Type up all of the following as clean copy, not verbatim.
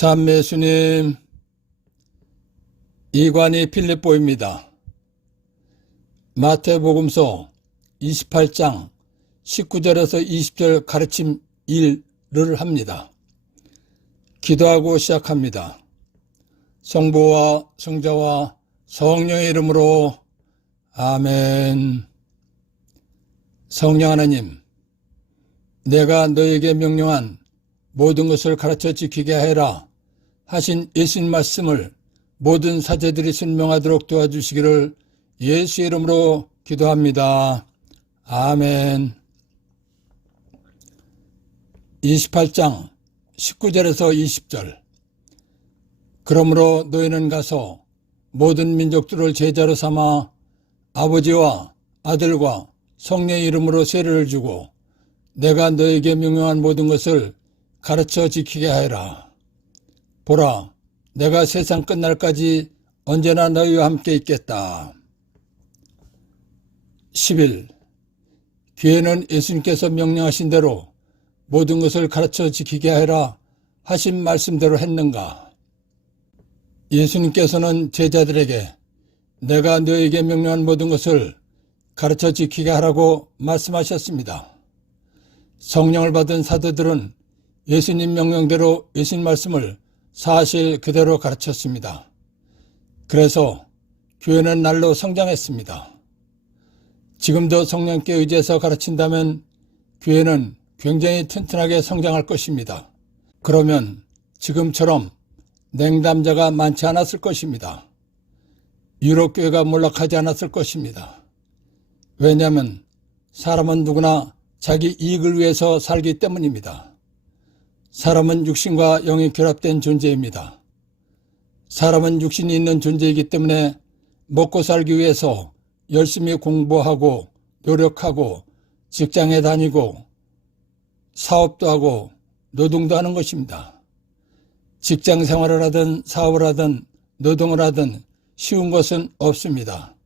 참 예수님, 이관이 필립보입니다. 마태복음서 28장 19절에서 20절 가르침 1을 합니다. 기도하고 시작합니다. 성부와 성자와 성령의 이름으로 아멘. 성령 하나님, 내가 너에게 명령한 모든 것을 가르쳐 지키게 하라 하신 예수님 말씀을 모든 사제들이 순명하도록 도와주시기를 예수의 이름으로 기도합니다. 아멘. 28장 19절에서 20절. 그러므로 너희는 가서 모든 민족들을 제자로 삼아 아버지와 아들과 성령의 이름으로 세례를 주고 내가 너에게 명령한 모든 것을 가르쳐 지키게 하여라. 보라, 내가 세상 끝날까지 언제나 너희와 함께 있겠다. 10일. 교회는 예수님께서 명령하신 대로 모든 것을 가르쳐 지키게 하여라 하신 말씀대로 했는가? 예수님께서는 제자들에게 내가 너에게 명령한 모든 것을 가르쳐 지키게 하라고 말씀하셨습니다. 성령을 받은 사도들은 예수님 명령대로 예수님 말씀을 사실 그대로 가르쳤습니다. 그래서 교회는 날로 성장했습니다. 지금도 성령께 의지해서 가르친다면 교회는 굉장히 튼튼하게 성장할 것입니다. 그러면 지금처럼 냉담자가 많지 않았을 것입니다. 유럽교회가 몰락하지 않았을 것입니다. 왜냐하면 사람은 누구나 자기 이익을 위해서 살기 때문입니다. 사람은 육신과 영이 결합된 존재입니다. 사람은 육신이 있는 존재이기 때문에 먹고 살기 위해서 열심히 공부하고 노력하고 직장에 다니고 사업도 하고 노동도 하는 것입니다. 직장 생활을 하든 사업을 하든 노동을 하든 쉬운 것은 없습니다.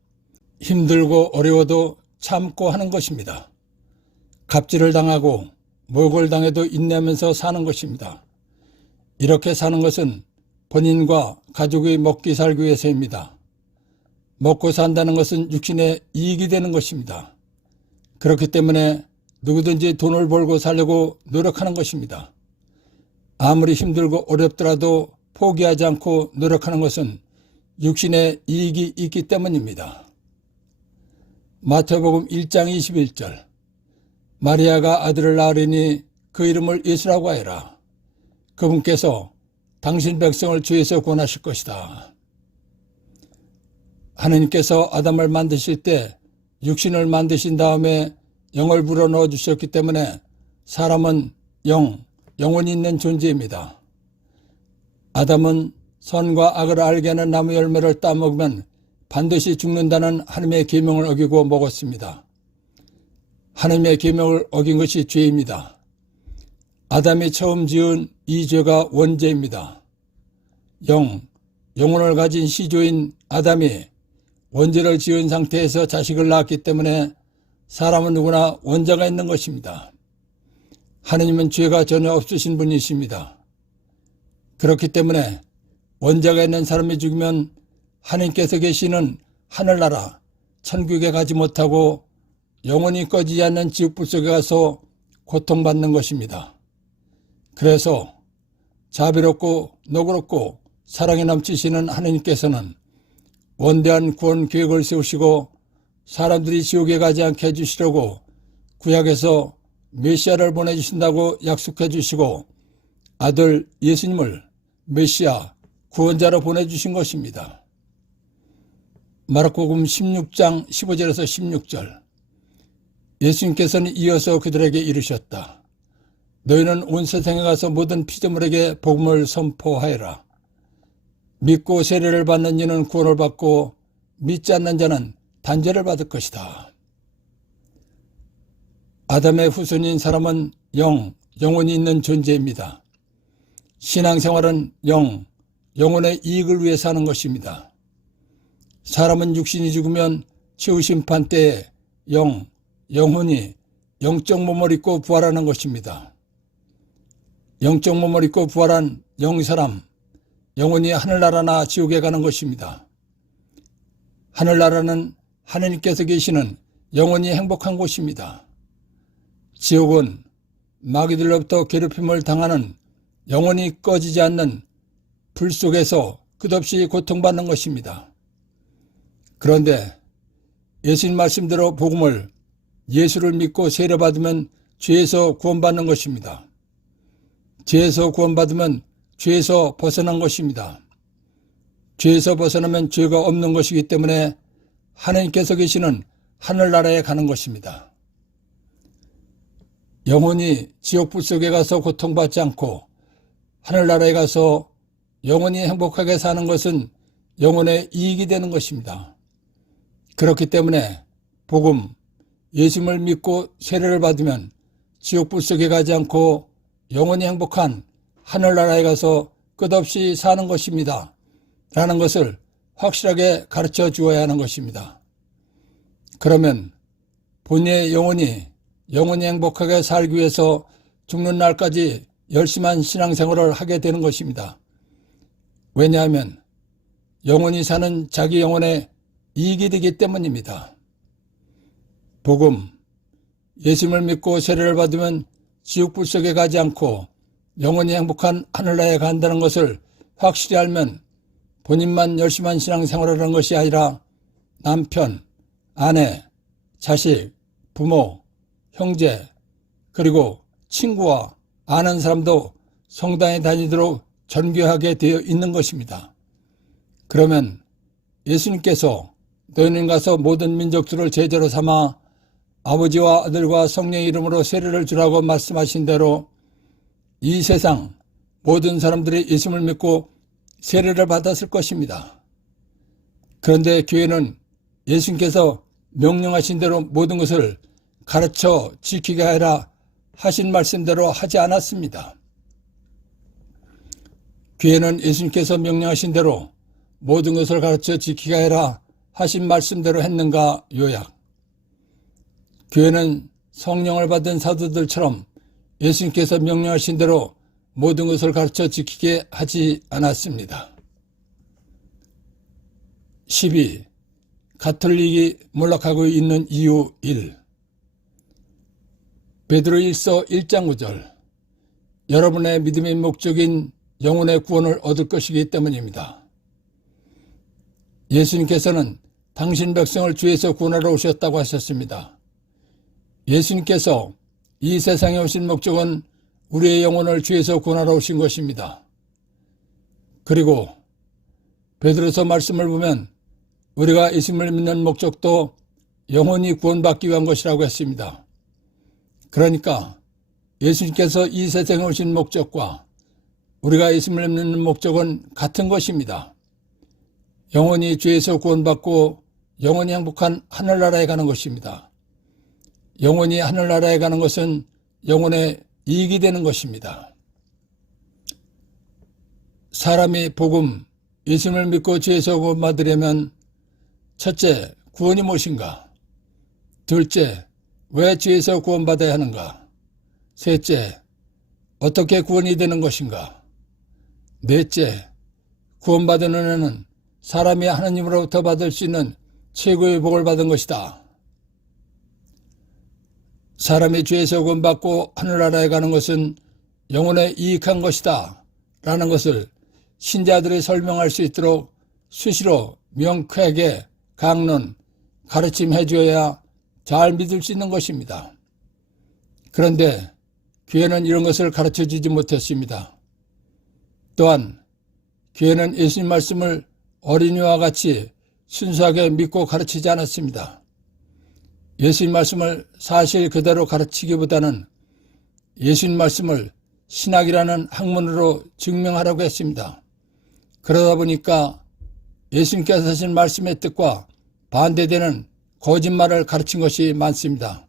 힘들고 어려워도 참고 하는 것입니다. 갑질을 당하고 목을 당해도 인내하면서 사는 것입니다. 이렇게 사는 것은 본인과 가족이 먹기 살기 위해서입니다. 먹고 산다는 것은 육신의 이익이 되는 것입니다. 그렇기 때문에 누구든지 돈을 벌고 살려고 노력하는 것입니다. 아무리 힘들고 어렵더라도 포기하지 않고 노력하는 것은 육신의 이익이 있기 때문입니다. 마태복음 1장 21절. 마리아가 아들을 낳으리니 그 이름을 예수라고 하여라. 그분께서 당신 백성을 죄에서 구원하실 것이다. 하느님께서 아담을 만드실 때 육신을 만드신 다음에 영을 불어넣어 주셨기 때문에 사람은 영혼이 있는 존재입니다. 아담은 선과 악을 알게 하는 나무 열매를 따먹으면 반드시 죽는다는 하나님의 계명을 어기고 먹었습니다. 하나님의 계명을 어긴 것이 죄입니다. 아담이 처음 지은 이 죄가 원죄입니다. 영혼을 가진 시조인 아담이 원죄를 지은 상태에서 자식을 낳았기 때문에 사람은 누구나 원죄가 있는 것입니다. 하느님은 죄가 전혀 없으신 분이십니다. 그렇기 때문에 원죄가 있는 사람이 죽으면 하느님께서 계시는 하늘나라 천국에 가지 못하고 영원히 꺼지지 않는 지옥불 속에 가서 고통받는 것입니다. 그래서 자비롭고 너그럽고 사랑이 넘치시는 하느님께서는 원대한 구원 계획을 세우시고 사람들이 지옥에 가지 않게 해주시려고 구약에서 메시아를 보내주신다고 약속해 주시고 아들 예수님을 메시아 구원자로 보내주신 것입니다. 마르코복음 16장 15절에서 16절. 예수님께서는 이어서 그들에게 이르셨다. 너희는 온 세상에 가서 모든 피조물에게 복음을 선포하여라. 믿고 세례를 받는 이는 구원을 받고 믿지 않는 자는 단죄를 받을 것이다. 아담의 후손인 사람은 영혼이 있는 존재입니다. 신앙생활은 영혼의 이익을 위해 사는 것입니다. 사람은 육신이 죽으면 최후심판 때에 영혼이 영적 몸을 입고 부활하는 것입니다. 영적 몸을 입고 부활한 영사람, 영혼이 하늘나라나 지옥에 가는 것입니다. 하늘나라는 하느님께서 계시는 영원히 행복한 곳입니다. 지옥은 마귀들로부터 괴롭힘을 당하는 영원히 꺼지지 않는 불 속에서 끝없이 고통받는 것입니다. 그런데 예수님 말씀대로 복음을 예수를 믿고 세례받으면 죄에서 구원받는 것입니다. 죄에서 구원받으면 죄에서 벗어난 것입니다. 죄에서 벗어나면 죄가 없는 것이기 때문에 하나님께서 계시는 하늘나라에 가는 것입니다. 영혼이 지옥불 속에 가서 고통받지 않고 하늘나라에 가서 영원히 행복하게 사는 것은 영혼의 이익이 되는 것입니다. 그렇기 때문에 복음, 예수님을 믿고 세례를 받으면 지옥불 속에 가지 않고 영원히 행복한 하늘나라에 가서 끝없이 사는 것입니다. 라는 것을 확실하게 가르쳐 주어야 하는 것입니다. 그러면 본인의 영혼이 행복하게 살기 위해서 죽는 날까지 열심한 신앙생활을 하게 되는 것입니다. 왜냐하면 영혼이 사는 자기 영혼에 이익이 되기 때문입니다. 복음, 예수님을 믿고 세례를 받으면 지옥불 속에 가지 않고 영원히 행복한 하늘나라에 간다는 것을 확실히 알면 본인만 열심한 신앙생활을 하는 것이 아니라 남편, 아내, 자식, 부모, 형제, 그리고 친구와 아는 사람도 성당에 다니도록 전교하게 되어 있는 것입니다. 그러면 예수님께서 너희는 가서 모든 민족들을 제자로 삼아 아버지와 아들과 성령의 이름으로 세례를 주라고 말씀하신 대로 이 세상 모든 사람들이 예수님을 믿고 세례를 받았을 것입니다. 그런데 교회는 예수님께서 명령하신 대로 모든 것을 가르쳐 지키게 하라 하신 말씀대로 하지 않았습니다. 교회는 예수님께서 명령하신 대로 모든 것을 가르쳐 지키게 하라 하신 말씀대로 했는가 요약. 교회는 성령을 받은 사도들처럼 예수님께서 명령하신 대로 모든 것을 가르쳐 지키게 하지 않았습니다. 12. 가톨릭이 몰락하고 있는 이유 1. 베드로 1서 1장 9절. 여러분의 믿음의 목적인 영혼의 구원을 얻을 것이기 때문입니다. 예수님께서는 당신 백성을 죄에서 구원하러 오셨다고 하셨습니다. 예수님께서 이 세상에 오신 목적은 우리의 영혼을 죄에서 구원하러 오신 것입니다. 그리고 베드로서 말씀을 보면 우리가 예수님을 믿는 목적도 영혼이 구원받기 위한 것이라고 했습니다. 그러니까 예수님께서 이 세상에 오신 목적과 우리가 예수님을 믿는 목적은 같은 것입니다. 영혼이 죄에서 구원받고 영혼이 행복한 하늘나라에 가는 것입니다. 영혼이 하늘나라에 가는 것은 영혼의 이익이 되는 것입니다. 사람이 복음, 예수님을 믿고 죄에서 구원받으려면 첫째, 구원이 무엇인가? 둘째, 왜 죄에서 구원받아야 하는가? 셋째, 어떻게 구원이 되는 것인가? 넷째, 구원받은 은혜는 사람이 하나님으로부터 받을 수 있는 최고의 복을 받은 것이다. 사람이 죄에서 구원받고 하늘나라에 가는 것은 영혼에 이익한 것이다 라는 것을 신자들이 설명할 수 있도록 수시로 명쾌하게 강론, 가르침해 주어야 잘 믿을 수 있는 것입니다. 그런데 교회는 이런 것을 가르쳐 주지 못했습니다. 또한 교회는 예수님 말씀을 어린이와 같이 순수하게 믿고 가르치지 않았습니다. 예수님 말씀을 사실 그대로 가르치기보다는 예수님 말씀을 신학이라는 학문으로 증명하라고 했습니다. 그러다 보니까 예수님께서 하신 말씀의 뜻과 반대되는 거짓말을 가르친 것이 많습니다.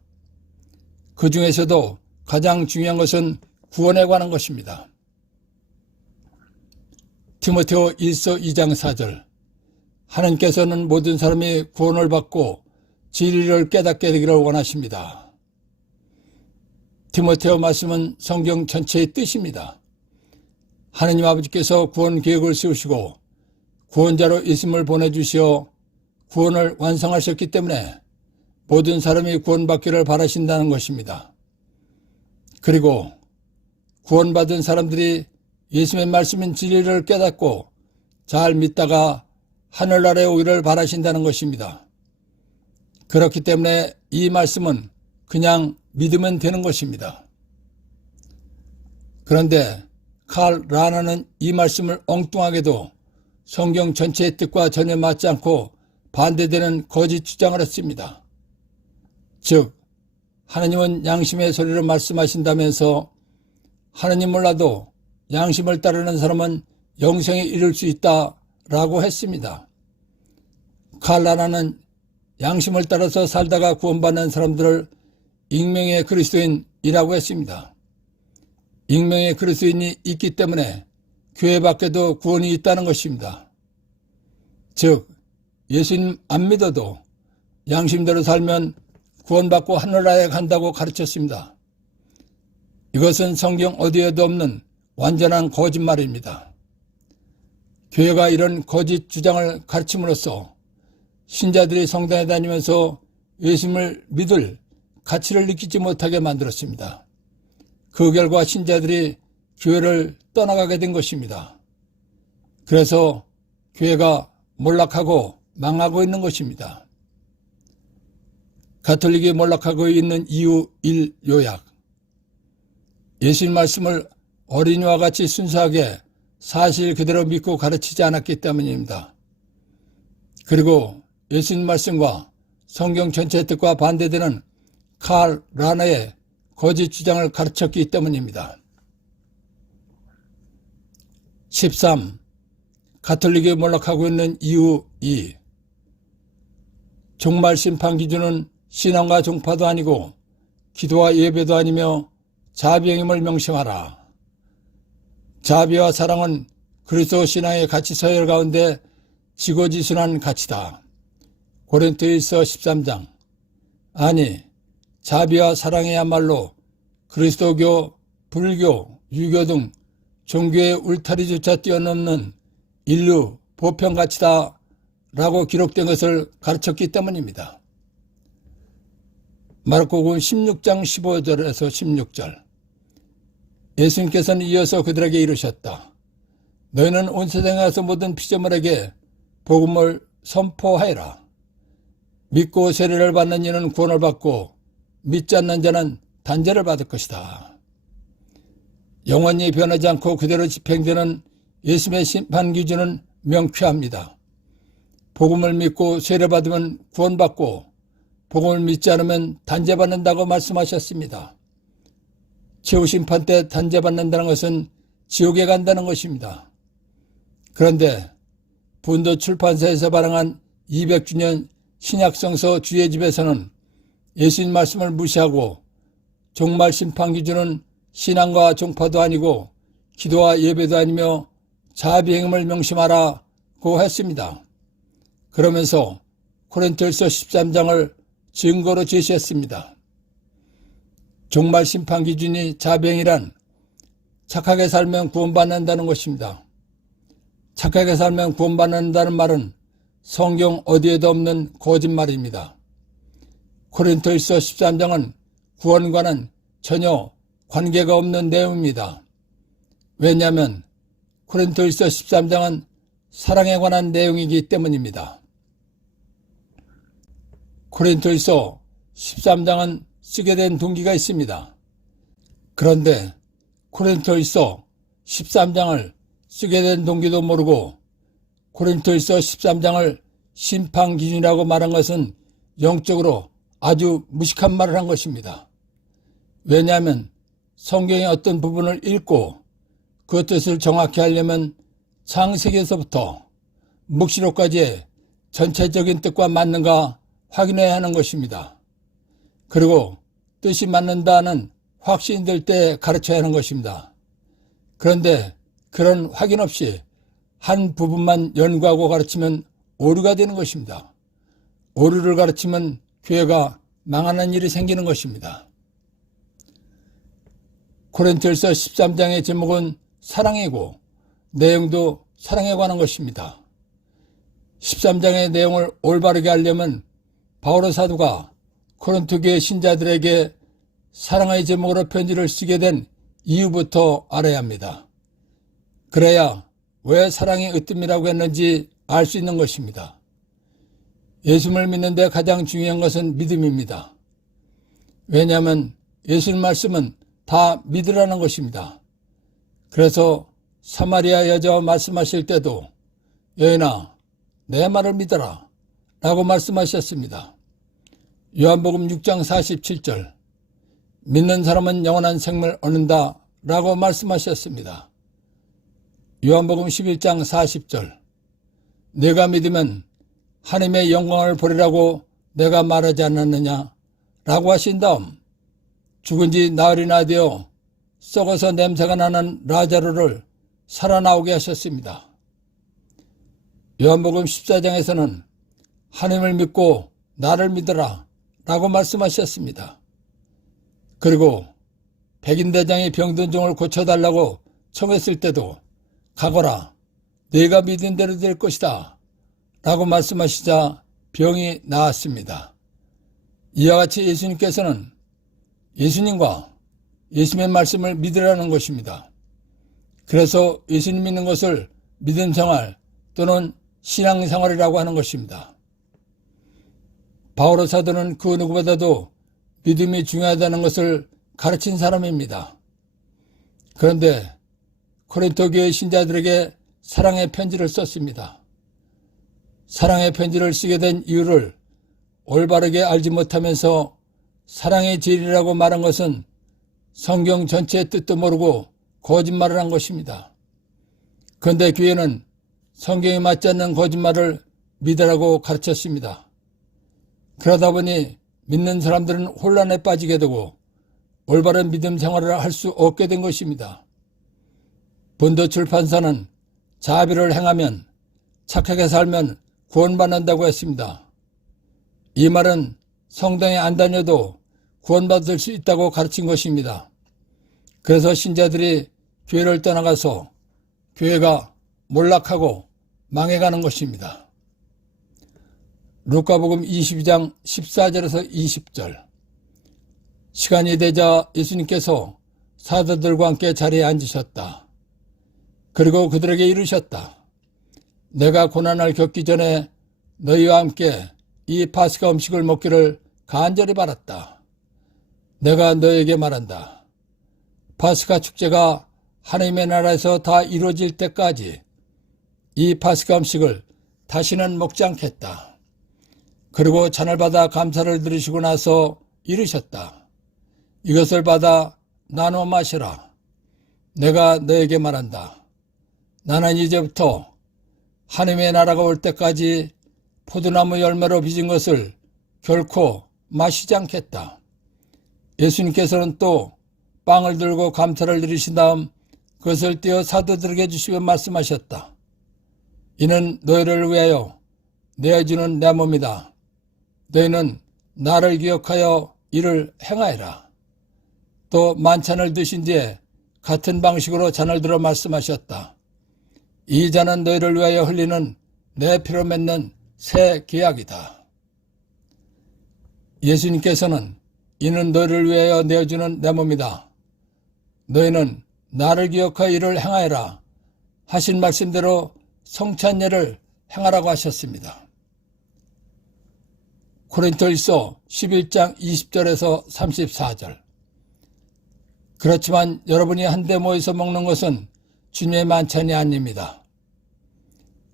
그 중에서도 가장 중요한 것은 구원에 관한 것입니다. 디모데오 1서 2장 4절. 하나님께서는 모든 사람이 구원을 받고 진리를 깨닫게 되기를 원하십니다. 디모데오 말씀은 성경 전체의 뜻입니다. 하느님 아버지께서 구원 계획을 세우시고 구원자로 예수님을 보내주시어 구원을 완성하셨기 때문에 모든 사람이 구원받기를 바라신다는 것입니다. 그리고 구원받은 사람들이 예수님의 말씀인 진리를 깨닫고 잘 믿다가 하늘나라에 오기를 바라신다는 것입니다. 그렇기 때문에 이 말씀은 그냥 믿으면 되는 것입니다. 그런데 칼 라나는 이 말씀을 엉뚱하게도 성경 전체의 뜻과 전혀 맞지 않고 반대되는 거짓 주장을 했습니다. 즉, 하나님은 양심의 소리로 말씀하신다면서 하나님 몰라도 양심을 따르는 사람은 영생에 이를 수 있다라고 했습니다. 칼 라나는 양심을 따라서 살다가 구원받는 사람들을 익명의 그리스도인이라고 했습니다. 익명의 그리스도인이 있기 때문에 교회 밖에도 구원이 있다는 것입니다. 즉, 예수님 안 믿어도 양심대로 살면 구원받고 하늘나라에 간다고 가르쳤습니다. 이것은 성경 어디에도 없는 완전한 거짓말입니다. 교회가 이런 거짓 주장을 가르침으로써 신자들이 성당에 다니면서 예수님을 믿을 가치를 느끼지 못하게 만들었습니다. 그 결과 신자들이 교회를 떠나가게 된 것입니다. 그래서 교회가 몰락하고 망하고 있는 것입니다. 가톨릭이 몰락하고 있는 이유 1 요약. 예수님 말씀을 어린이와 같이 순수하게 사실 그대로 믿고 가르치지 않았기 때문입니다. 그리고 예수님 말씀과 성경 전체의 뜻과 반대되는 칼 라나의 거짓 주장을 가르쳤기 때문입니다. 13. 가톨릭이 몰락하고 있는 이유 2. 종말 심판 기준은 신앙과 종파도 아니고 기도와 예배도 아니며 자비행임을 명심하라. 자비와 사랑은 그리스도 신앙의 가치 서열 가운데 지고지순한 가치다. 고린도후서 13장. 아니, 자비와 사랑이야말로 그리스도교, 불교, 유교 등 종교의 울타리조차 뛰어넘는 인류 보편가치다 라고 기록된 것을 가르쳤기 때문입니다. 마르코복음 16장 15절에서 16절. 예수님께서는 이어서 그들에게 이르셨다. 너희는 온 세상에 가서 모든 피조물에게 복음을 선포하여라. 믿고 세례를 받는 이는 구원을 받고 믿지 않는 자는 단죄를 받을 것이다. 영원히 변하지 않고 그대로 집행되는 예수님의 심판 기준은 명쾌합니다. 복음을 믿고 세례받으면 구원받고 복음을 믿지 않으면 단죄받는다고 말씀하셨습니다. 최후심판 때 단죄받는다는 것은 지옥에 간다는 것입니다. 그런데 분도 출판사에서 발행한 200주년 신약성서 주의 집에서는 예수님 말씀을 무시하고 종말 심판 기준은 신앙과 종파도 아니고 기도와 예배도 아니며 자비행음을 명심하라고 했습니다. 그러면서 고린도후서 13장을 증거로 제시했습니다. 종말 심판 기준이 자비행이란 착하게 살면 구원받는다는 것입니다. 착하게 살면 구원받는다는 말은 성경 어디에도 없는 거짓말입니다. 고린도후서 13장은 구원과는 전혀 관계가 없는 내용입니다. 왜냐하면 고린도후서 13장은 사랑에 관한 내용이기 때문입니다. 고린도후서 13장은 쓰게 된 동기가 있습니다. 그런데 고린도후서 13장을 쓰게 된 동기도 모르고 고린도후서 13장을 심판 기준이라고 말한 것은 영적으로 아주 무식한 말을 한 것입니다. 왜냐하면 성경의 어떤 부분을 읽고 그 뜻을 정확히 하려면 창세기에서부터 묵시록까지의 전체적인 뜻과 맞는가 확인해야 하는 것입니다. 그리고 뜻이 맞는다는 확신이 들 때 가르쳐야 하는 것입니다. 그런데 그런 확인 없이 한 부분만 연구하고 가르치면 오류가 되는 것입니다. 오류를 가르치면 교회가 망하는 일이 생기는 것입니다. 고린도후서 13장의 제목은 사랑이고 내용도 사랑에 관한 것입니다. 13장의 내용을 올바르게 알려면 바오로 사도가 고린토 교회 신자들에게 사랑의 제목으로 편지를 쓰게 된 이유부터 알아야 합니다. 그래야 왜 사랑이 으뜸이라고 했는지 알 수 있는 것입니다. 예수님을 믿는 데 가장 중요한 것은 믿음입니다. 왜냐하면 예수님 말씀은 다 믿으라는 것입니다. 그래서 사마리아 여자와 말씀하실 때도 여인아 내 말을 믿어라 라고 말씀하셨습니다. 요한복음 6장 47절 믿는 사람은 영원한 생명을 얻는다 라고 말씀하셨습니다. 요한복음 11장 40절 내가 믿으면 하나님의 영광을 보리라고 내가 말하지 않았느냐 라고 하신 다음 죽은 지 나흘이나 되어 썩어서 냄새가 나는 라자로를 살아나오게 하셨습니다. 요한복음 14장에서는 하나님을 믿고 나를 믿어라 라고 말씀하셨습니다. 그리고 백인대장이 병든 종을 고쳐달라고 청했을 때도 가거라 네가 믿은 대로 될 것이다 라고 말씀하시자 병이 나았습니다. 이와 같이 예수님께서는 예수님과 예수님의 말씀을 믿으라는 것입니다. 그래서 예수님 믿는 것을 믿음 생활 또는 신앙 생활이라고 하는 것입니다. 바오로 사도는 그 누구보다도 믿음이 중요하다는 것을 가르친 사람입니다. 그런데 고린토 교회 신자들에게 사랑의 편지를 썼습니다. 사랑의 편지를 쓰게 된 이유를 올바르게 알지 못하면서 사랑의 진리라고 말한 것은 성경 전체의 뜻도 모르고 거짓말을 한 것입니다. 그런데 교회는 성경에 맞지 않는 거짓말을 믿으라고 가르쳤습니다. 그러다 보니 믿는 사람들은 혼란에 빠지게 되고 올바른 믿음 생활을 할 수 없게 된 것입니다. 본도 출판사는 자비를 행하면 착하게 살면 구원받는다고 했습니다. 이 말은 성당에 안 다녀도 구원받을 수 있다고 가르친 것입니다. 그래서 신자들이 교회를 떠나가서 교회가 몰락하고 망해가는 것입니다. 루카복음 22장 14절에서 20절 시간이 되자 예수님께서 사도들과 함께 자리에 앉으셨다. 그리고 그들에게 이르셨다. 내가 고난을 겪기 전에 너희와 함께 이 파스가 음식을 먹기를 간절히 바랐다. 내가 너에게 말한다. 파스가 축제가 하나님의 나라에서 다 이루어질 때까지 이 파스가 음식을 다시는 먹지 않겠다. 그리고 잔을 받아 감사를 드리시고 나서 이르셨다. 이것을 받아 나눠 마시라. 내가 너에게 말한다. 나는 이제부터 하나님의 나라가 올 때까지 포도나무 열매로 빚은 것을 결코 마시지 않겠다. 예수님께서는 또 빵을 들고 감사를 드리신 다음 그것을 떼어 사도들에게 주시며 말씀하셨다. 이는 너희를 위하여 내어주는 내 몸이다. 너희는 나를 기억하여 이를 행하여라. 또 만찬을 드신 뒤에 같은 방식으로 잔을 들어 말씀하셨다. 이 잔은 너희를 위하여 흘리는 내 피로 맺는 새 계약이다. 예수님께서는 이는 너희를 위하여 내어주는 내 몸이다. 너희는 나를 기억하여 이를 행하여라 하신 말씀대로 성찬례를 행하라고 하셨습니다. 고린토일서 11장 20절에서 34절 그렇지만 여러분이 한데 모여서 먹는 것은 주님의 만찬이 아닙니다.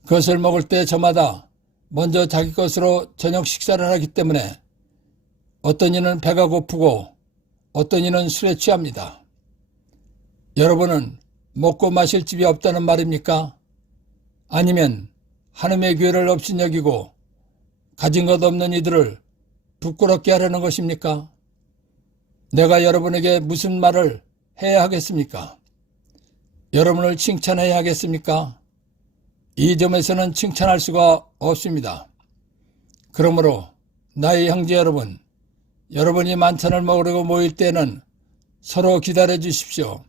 그것을 먹을 때 저마다 먼저 자기 것으로 저녁 식사를 하기 때문에 어떤 이는 배가 고프고 어떤 이는 술에 취합니다. 여러분은 먹고 마실 집이 없다는 말입니까? 아니면 하나님의 교회를 업신여기고 가진 것 없는 이들을 부끄럽게 하려는 것입니까? 내가 여러분에게 무슨 말을 해야 하겠습니까? 여러분을 칭찬해야 하겠습니까? 이 점에서는 칭찬할 수가 없습니다. 그러므로 나의 형제 여러분, 여러분이 만찬을 먹으려고 모일 때는 서로 기다려 주십시오.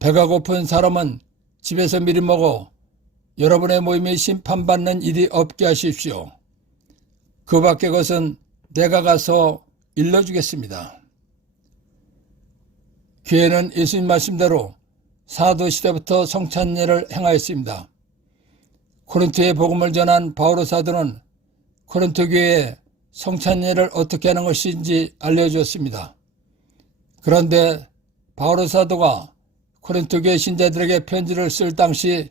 배가 고픈 사람은 집에서 미리 먹어 여러분의 모임이 심판받는 일이 없게 하십시오. 그 밖의 것은 내가 가서 일러주겠습니다. 교회는 예수님 말씀대로 사도 시대부터 성찬례를 행하였습니다. 고린토에 복음을 전한 바오로 사도는 고린토 교회에 성찬례를 어떻게 하는 것인지 알려주었습니다. 그런데 바오로 사도가 고린토 교회 신자들에게 편지를 쓸 당시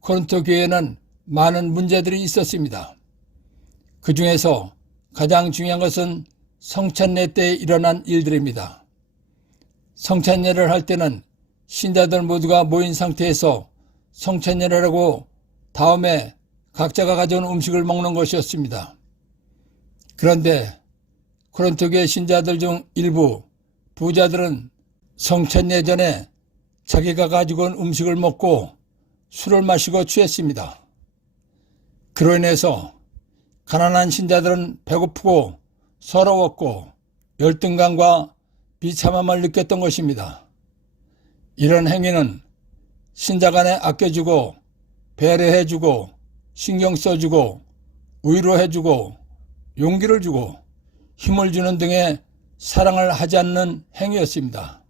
고린토 교회에는 많은 문제들이 있었습니다. 그 중에서 가장 중요한 것은 성찬례 때 일어난 일들입니다. 성찬례를 할 때는 신자들 모두가 모인 상태에서 성찬례를 하고 다음에 각자가 가져온 음식을 먹는 것이었습니다. 그런데 고린토 교회 신자들 중 일부 부자들은 성찬례 전에 자기가 가지고 온 음식을 먹고 술을 마시고 취했습니다. 그로 인해서 가난한 신자들은 배고프고 서러웠고 열등감과 비참함을 느꼈던 것입니다. 이런 행위는 신자 간에 아껴주고 배려해주고 신경 써주고 위로해주고 용기를 주고 힘을 주는 등의 사랑을 하지 않는 행위였습니다.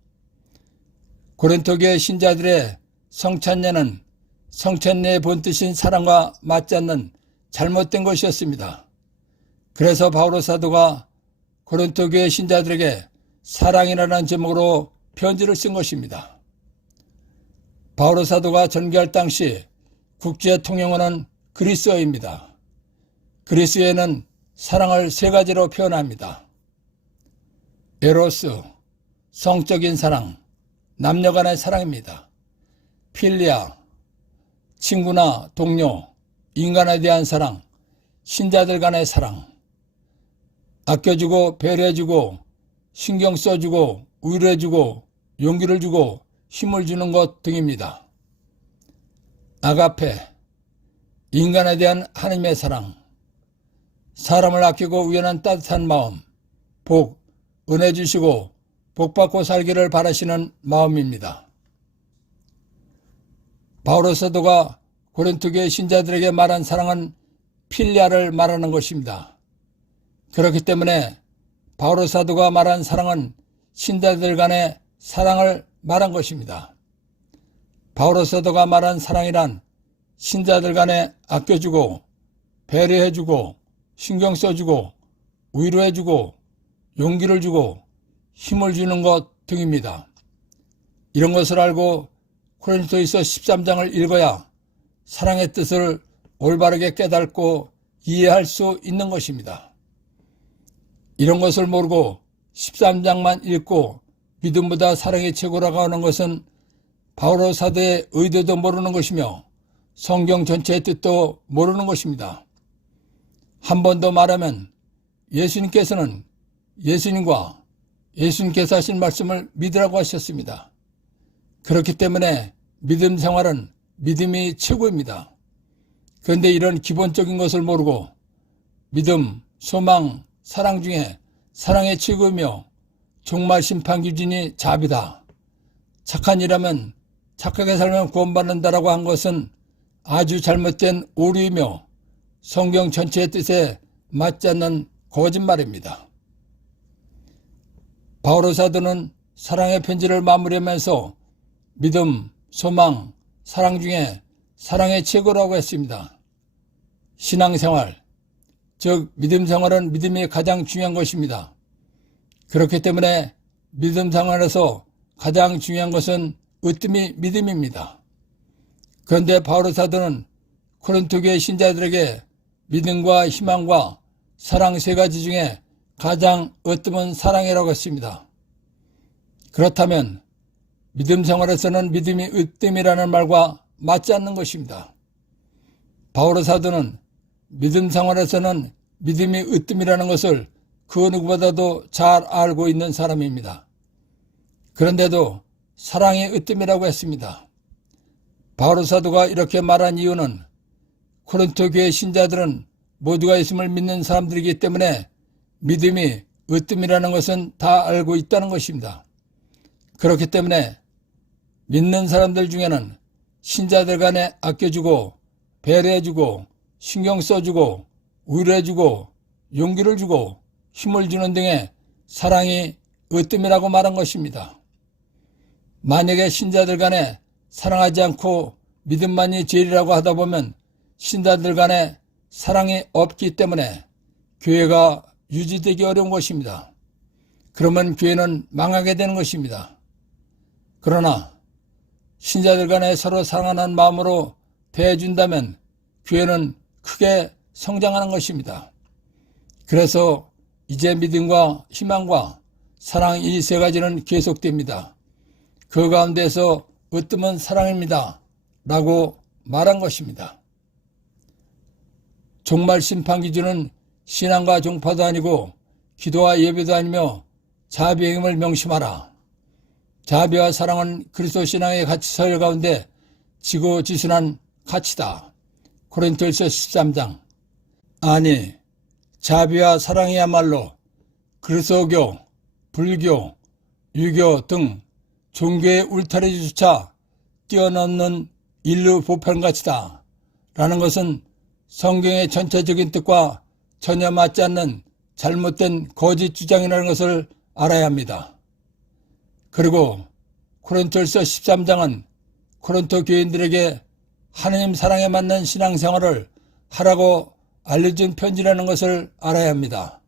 고린토 교회 신자들의 성찬례는 성찬례의 본뜻인 사랑과 맞지 않는 잘못된 것이었습니다. 그래서 바오로 사도가 고린토 교회 신자들에게 사랑이라는 제목으로 편지를 쓴 것입니다. 바오로 사도가 전개할 당시 국제 통용어는 그리스어입니다. 그리스어에는 사랑을 세 가지로 표현합니다. 에로스, 성적인 사랑, 남녀 간의 사랑입니다. 필리아, 친구나 동료, 인간에 대한 사랑, 신자들 간의 사랑, 아껴주고 배려해주고 신경 써주고 위로해주고 용기를 주고 힘을 주는 것 등입니다. 아가페, 인간에 대한 하나님의 사랑, 사람을 아끼고 위안한 따뜻한 마음, 복, 은혜 주시고 복받고 살기를 바라시는 마음입니다. 바오로 사도가 고린토 교회 신자들에게 말한 사랑은 필리아를 말하는 것입니다. 그렇기 때문에 바오로 사도가 말한 사랑은 신자들 간의 사랑을 말한 것입니다. 바오로 사도가 말한 사랑이란 신자들 간에 아껴주고 배려해주고 신경 써주고 위로해주고 용기를 주고 힘을 주는 것 등입니다. 이런 것을 알고 고린토후서 13장을 읽어야 사랑의 뜻을 올바르게 깨닫고 이해할 수 있는 것입니다. 이런 것을 모르고 13장만 읽고 믿음보다 사랑이 최고라고 하는 것은 바오로 사도의 의도도 모르는 것이며 성경 전체의 뜻도 모르는 것입니다. 한 번 더 말하면 예수님께서는 예수님과 예수님께서 하신 말씀을 믿으라고 하셨습니다. 그렇기 때문에 믿음 생활은 믿음이 최고입니다. 그런데 이런 기본적인 것을 모르고 믿음, 소망, 사랑 중에 사랑의 최고이며 종말 심판 기준이 자비다. 착한 일하면 착하게 살면 구원받는다라고 한 것은 아주 잘못된 오류이며 성경 전체의 뜻에 맞지 않는 거짓말입니다. 바오로 사도는 사랑의 편지를 마무리하면서 믿음, 소망, 사랑 중에 사랑의 최고라고 했습니다. 신앙생활, 즉 믿음 생활은 믿음이 가장 중요한 것입니다. 그렇기 때문에 믿음 생활에서 가장 중요한 것은 으뜸이 믿음입니다. 그런데 바오로 사도는 고린토 교회 신자들에게 믿음과 희망과 사랑 세 가지 중에 가장 으뜸은 사랑이라고 했습니다. 그렇다면 믿음 생활에서는 믿음이 으뜸이라는 말과 맞지 않는 것입니다. 바오로 사도는 믿음 생활에서는 믿음이 으뜸이라는 것을 그 누구보다도 잘 알고 있는 사람입니다. 그런데도 사랑이 으뜸이라고 했습니다. 바오로 사도가 이렇게 말한 이유는 고린토 교회 신자들은 모두가 예수님을 믿는 사람들이기 때문에 믿음이 으뜸이라는 것은 다 알고 있다는 것입니다. 그렇기 때문에 믿는 사람들 중에는 신자들 간에 아껴주고 배려해주고 신경 써주고 위로해주고 용기를 주고 힘을 주는 등의 사랑이 으뜸이라고 말한 것입니다. 만약에 신자들 간에 사랑하지 않고 믿음만이 제일이라고 하다 보면 신자들 간에 사랑이 없기 때문에 교회가 유지되기 어려운 것입니다. 그러면 교회는 망하게 되는 것입니다. 그러나 신자들 간에 서로 사랑하는 마음으로 대해준다면 교회는 크게 성장하는 것입니다. 그래서 이제 믿음과 희망과 사랑 이 세 가지는 계속됩니다. 그 가운데서 으뜸은 사랑입니다. 라고 말한 것입니다. 종말 심판 기준은 신앙과 종파도 아니고 기도와 예배도 아니며 자비행임을 명심하라. 자비와 사랑은 그리스도 신앙의 가치 서열 가운데 지고지순한 가치다. 고린도후서 13장. 아니, 자비와 사랑이야말로 그리스도교, 불교, 유교 등 종교의 울타리조차 뛰어넘는 인류 보편가치다. 라는 것은 성경의 전체적인 뜻과 전혀 맞지 않는 잘못된 거짓 주장이라는 것을 알아야 합니다. 그리고 고린도후서 13장은 고린도 교인들에게 하느님 사랑에 맞는 신앙생활을 하라고 알려준 편지라는 것을 알아야 합니다.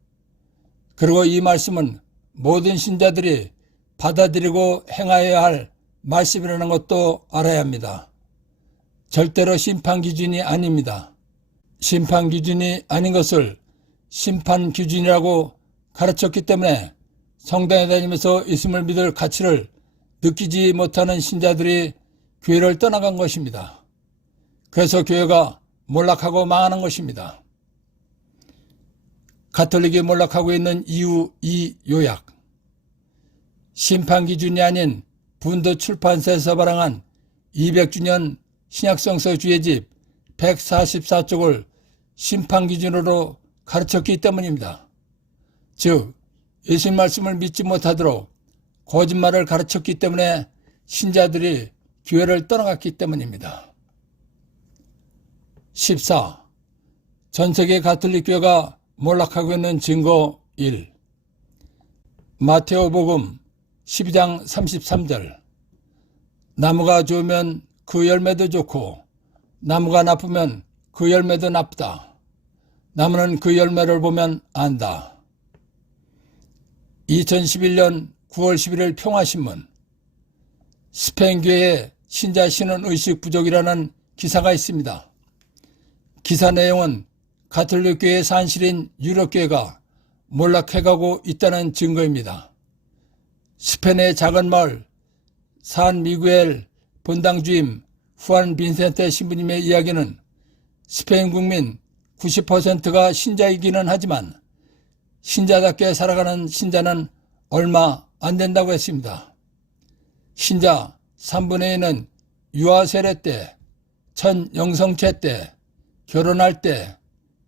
그리고 이 말씀은 모든 신자들이 받아들이고 행하여야 할 말씀이라는 것도 알아야 합니다. 절대로 심판 기준이 아닙니다. 심판 기준이 아닌 것을 심판 기준이라고 가르쳤기 때문에 성당에 다니면서 예수님을 믿을 가치를 느끼지 못하는 신자들이 교회를 떠나간 것입니다. 그래서 교회가 몰락하고 망하는 것입니다. 가톨릭이 몰락하고 있는 이유 2 요약. 심판 기준이 아닌 분도 출판사에서 발행한 200주년 신약성서 주예집 144쪽을 심판 기준으로 가르쳤기 때문입니다. 즉 예수님 말씀을 믿지 못하도록 거짓말을 가르쳤기 때문에 신자들이 교회를 떠나갔기 때문입니다. 14. 전세계 가톨릭 교회가 몰락하고 있는 증거 1. 마테오복음 12장 33절. 나무가 좋으면 그 열매도 좋고 나무가 나쁘면 그 열매도 나쁘다. 나무는 그 열매를 보면 안다. 2011년 9월 11일 평화신문. 스페인 교회의 신자 신원 의식 부족이라는 기사가 있습니다. 기사 내용은 가톨릭 교회의 산실인 유럽교회가 몰락해가고 있다는 증거입니다. 스페인의 작은 마을 산 미구엘 본당 주임 후안 빈센테 신부님의 이야기는 스페인 국민 90%가 신자이기는 하지만 신자답게 살아가는 신자는 얼마 안 된다고 했습니다. 신자 3분의 2는 유아 세례 때, 첫 영성체 때, 결혼할 때,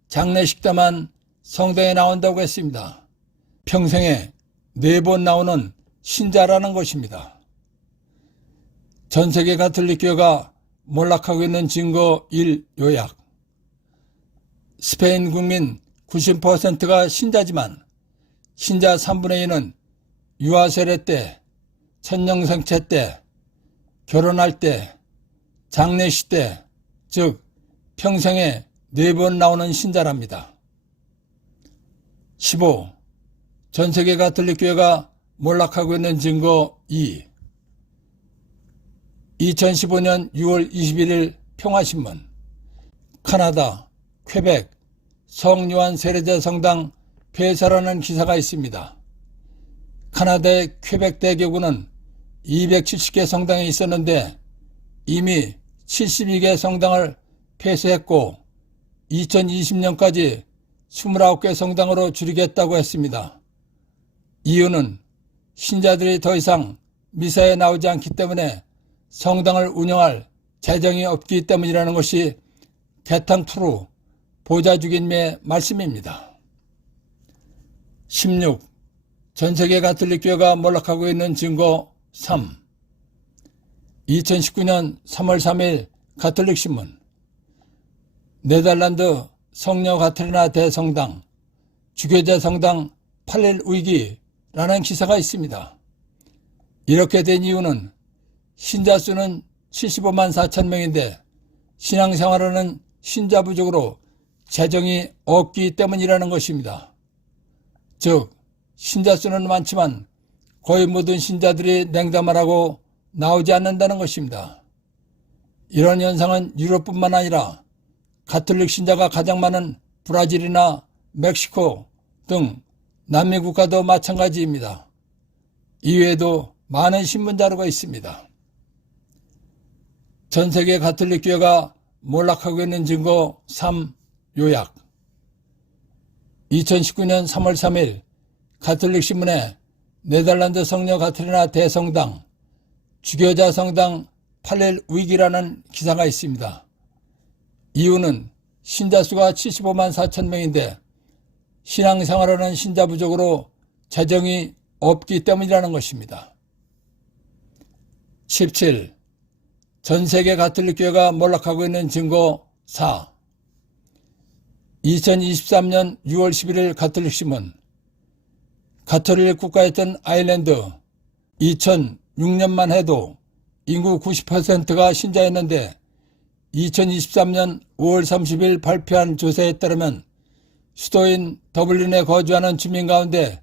장례식 때만 성당에 나온다고 했습니다. 평생에 4번 나오는 신자라는 것입니다. 전세계 가톨릭 교회가 몰락하고 있는 증거 1 요약. 스페인 국민 90%가 신자지만 신자 3분의 2는 유아 세례 때, 첫 영성체 때, 결혼할 때, 장례식 때, 즉 평생에 4번 나오는 신자랍니다. 15. 전세계 가톨릭 교회가 몰락하고 있는 증거 2. 2015년 6월 21일 평화신문. 카나다 퀘벡 성요한 세례자 성당 폐사라는 기사가 있습니다. 카나다의 퀘벡 대교구는 270개 성당이 있었는데 이미 72개 성당을 폐쇄했고 2020년까지 29개 성당으로 줄이겠다고 했습니다. 이유는 신자들이 더 이상 미사에 나오지 않기 때문에 성당을 운영할 재정이 없기 때문이라는 것이 개탕투루 보좌주기님의 말씀입니다. 16. 전세계 가톨릭 교회가 몰락하고 있는 증거 3. 2019년 3월 3일 가톨릭 신문. 네덜란드 성녀 가트리나 대성당 주교자 성당 8일 위기라는 기사가 있습니다. 이렇게 된 이유는 신자 수는 75만 4천 명인데 신앙생활하는 신자 부족으로 재정이 없기 때문이라는 것입니다. 즉 신자 수는 많지만 거의 모든 신자들이 냉담을 하고 나오지 않는다는 것입니다. 이런 현상은 유럽뿐만 아니라 가톨릭 신자가 가장 많은 브라질이나 멕시코 등 남미 국가도 마찬가지입니다. 이외에도 많은 신문 자료가 있습니다. 전 세계 가톨릭 교회가 몰락하고 있는 증거 3 요약. 2019년 3월 3일 가톨릭 신문에 네덜란드 성녀 가트리나 대성당 주교자 성당 8일 위기라는 기사가 있습니다. 이유는 신자 수가 75만 4천 명인데 신앙생활하는 신자 부족으로 재정이 없기 때문이라는 것입니다. 17. 전세계 가톨릭 교회가 몰락하고 있는 증거 4. 2023년 6월 11일 가톨릭 신문. 가톨릭 국가였던 아일랜드 2006년만 해도 인구 90%가 신자였는데 2023년 5월 30일 발표한 조사에 따르면 수도인 더블린에 거주하는 주민 가운데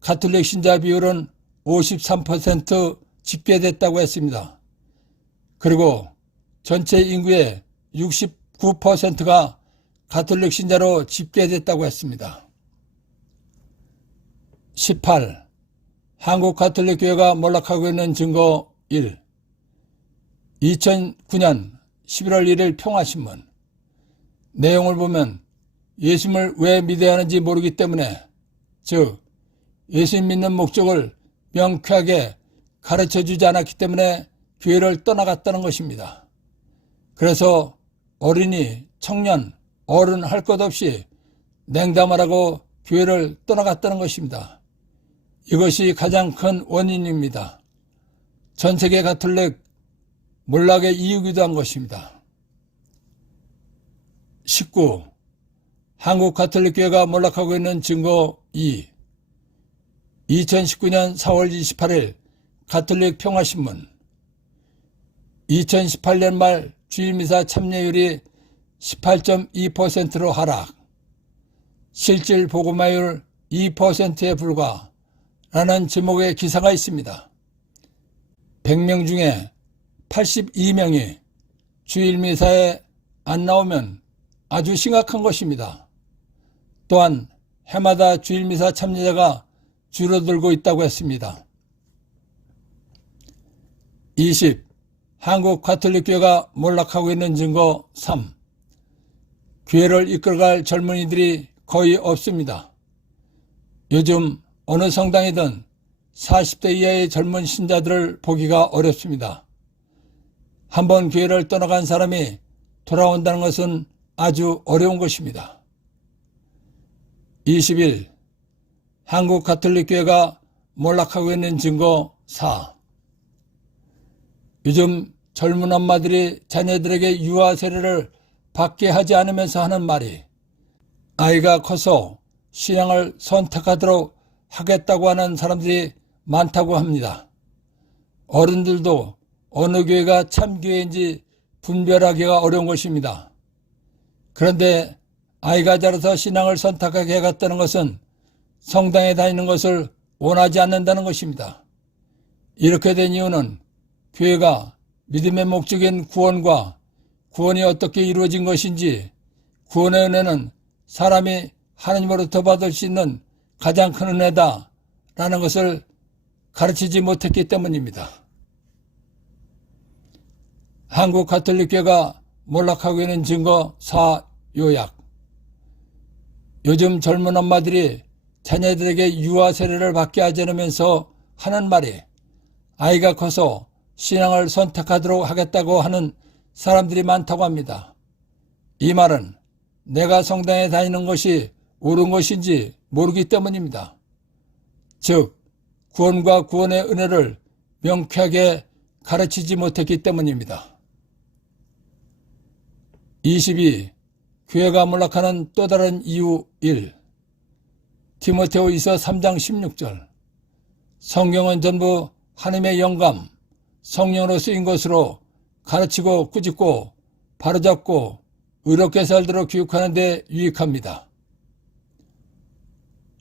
가톨릭 신자 비율은 53% 집계됐다고 했습니다. 그리고 전체 인구의 69%가 가톨릭 신자로 집계됐다고 했습니다. 18. 한국 가톨릭 교회가 몰락하고 있는 증거 1. 2009년 11월 1일 평화신문. 내용을 보면 예수님을 왜 믿어야 하는지 모르기 때문에, 즉 예수님 믿는 목적을 명쾌하게 가르쳐주지 않았기 때문에 교회를 떠나갔다는 것입니다. 그래서 어린이, 청년, 어른 할 것 없이 냉담하라고 교회를 떠나갔다는 것입니다. 이것이 가장 큰 원인입니다. 전 세계 가톨릭 몰락의 이유기도 한 것입니다. 19. 한국 가톨릭 교회가 몰락하고 있는 증거 2. 2019년 4월 28일 가톨릭 평화신문. 2018년 말 주일미사 참여율이 18.2%로 하락, 실질 복음화율 2%에 불과라는 제목의 기사가 있습니다. 100명 중에 82명이 주일미사에 안 나오면 아주 심각한 것입니다. 또한 해마다 주일미사 참여자가 줄어들고 있다고 했습니다. 20. 한국 가톨릭 교회가 몰락하고 있는 증거 3. 교회를 이끌어갈 젊은이들이 거의 없습니다. 요즘 어느 성당이든 40대 이하의 젊은 신자들을 보기가 어렵습니다. 한번 교회를 떠나간 사람이 돌아온다는 것은 아주 어려운 것입니다. 21. 한국 가톨릭 교회가 몰락하고 있는 증거 4. 요즘 젊은 엄마들이 자녀들에게 유아 세례를 받게 하지 않으면서 하는 말이 아이가 커서 신앙을 선택하도록 하겠다고 하는 사람들이 많다고 합니다. 어른들도 어느 교회가 참교회인지 분별하기가 어려운 것입니다. 그런데 아이가 자라서 신앙을 선택하게 해갔다는 것은 성당에 다니는 것을 원하지 않는다는 것입니다. 이렇게 된 이유는 교회가 믿음의 목적인 구원과 구원이 어떻게 이루어진 것인지, 구원의 은혜는 사람이 하나님으로부터 받을 수 있는 가장 큰 은혜다라는 것을 가르치지 못했기 때문입니다. 한국 가톨릭 교회가 몰락하고 있는 증거 4 요약. 요즘 젊은 엄마들이 자녀들에게 유아 세례를 받게 하지 않으면서 하는 말이 아이가 커서 신앙을 선택하도록 하겠다고 하는 사람들이 많다고 합니다. 이 말은 내가 성당에 다니는 것이 옳은 것인지 모르기 때문입니다. 즉 구원과 구원의 은혜를 명쾌하게 가르치지 못했기 때문입니다. 22. 교회가 몰락하는 또 다른 이유 1. 디모데후서 3장 16절. 성경은 전부 하나님의 영감, 성령으로 쓰인 것으로 가르치고 꾸짖고 바로잡고 의롭게 살도록 교육하는 데 유익합니다.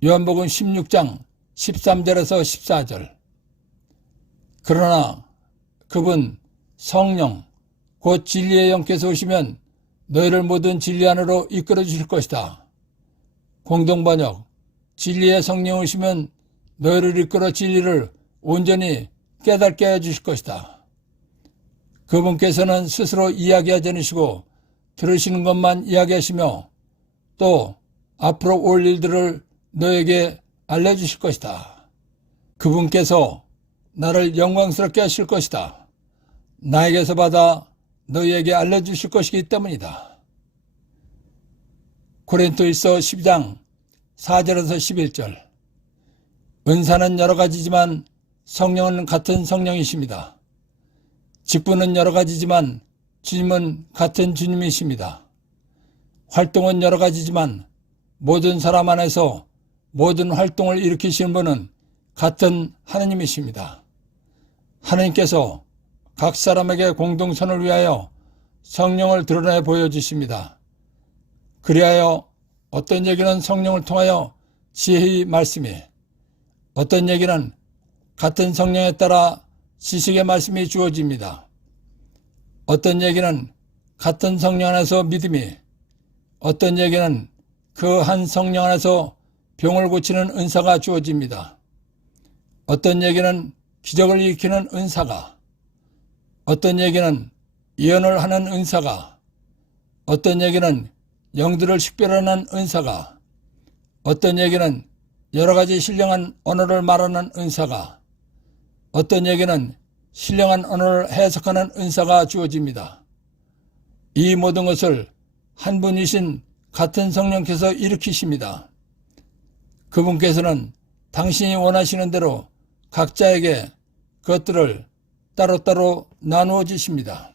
요한복음 16장 13절에서 14절. 그러나 그분 성령 곧 진리의 영께서 오시면 너희를 모든 진리 안으로 이끌어 주실 것이다. 공동번역. 진리의 성령 오시면 너희를 이끌어 진리를 온전히 깨닫게 해주실 것이다. 그분께서는 스스로 이야기하지 않으시고 들으시는 것만 이야기하시며 또 앞으로 올 일들을 너에게 알려주실 것이다. 그분께서 나를 영광스럽게 하실 것이다. 나에게서 받아 너희에게 알려주실 것이기 때문이다. 고린도일서 12장 4절에서 11절. 은사는 여러 가지지만 성령은 같은 성령이십니다. 직분은 여러 가지지만 주님은 같은 주님이십니다. 활동은 여러 가지지만 모든 사람 안에서 모든 활동을 일으키시는 분은 같은 하나님이십니다. 하나님께서 각 사람에게 공동선을 위하여 성령을 드러내 보여주십니다. 그리하여 어떤 얘기는 성령을 통하여 지혜의 말씀이, 어떤 얘기는 같은 성령에 따라 지식의 말씀이 주어집니다. 어떤 얘기는 같은 성령 안에서 믿음이, 어떤 얘기는 그 한 성령 안에서 병을 고치는 은사가 주어집니다. 어떤 얘기는 기적을 일으키는 은사가, 어떤 얘기는 예언을 하는 은사가, 어떤 얘기는 영들을 식별하는 은사가, 어떤 얘기는 여러 가지 신령한 언어를 말하는 은사가, 어떤 얘기는 신령한 언어를 해석하는 은사가 주어집니다. 이 모든 것을 한 분이신 같은 성령께서 일으키십니다. 그분께서는 당신이 원하시는 대로 각자에게 그것들을 따로따로 나누어 주십니다.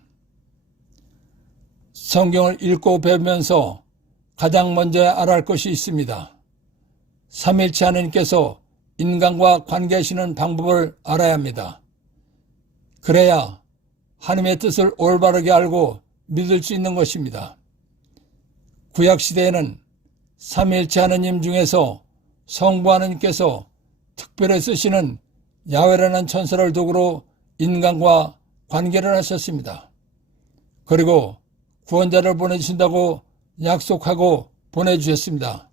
성경을 읽고 배우면서 가장 먼저 알아야 할 것이 있습니다. 삼일체 하나님께서 인간과 관계하시는 방법을 알아야 합니다. 그래야 하나님의 뜻을 올바르게 알고 믿을 수 있는 것입니다. 구약시대에는 삼일체 하나님 중에서 성부 하나님께서 특별히 쓰시는 야훼라는 천사를 도구로 인간과 관계를 하셨습니다. 그리고 구원자를 보내주신다고 약속하고 보내주셨습니다.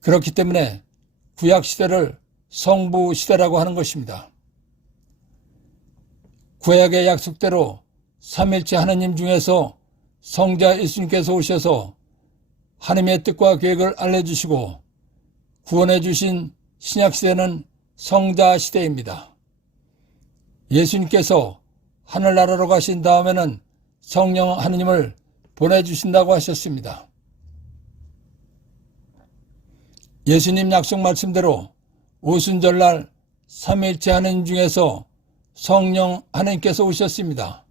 그렇기 때문에 구약시대를 성부시대라고 하는 것입니다. 구약의 약속대로 삼일체 하나님 중에서 성자 예수님께서 오셔서 하나님의 뜻과 계획을 알려주시고 구원해 주신 신약시대는 성자시대입니다. 예수님께서 하늘나라로 가신 다음에는 성령 하느님을 보내주신다고 하셨습니다. 예수님 약속 말씀대로 오순절날 삼일체 하나님 중에서 성령 하나님께서 오셨습니다.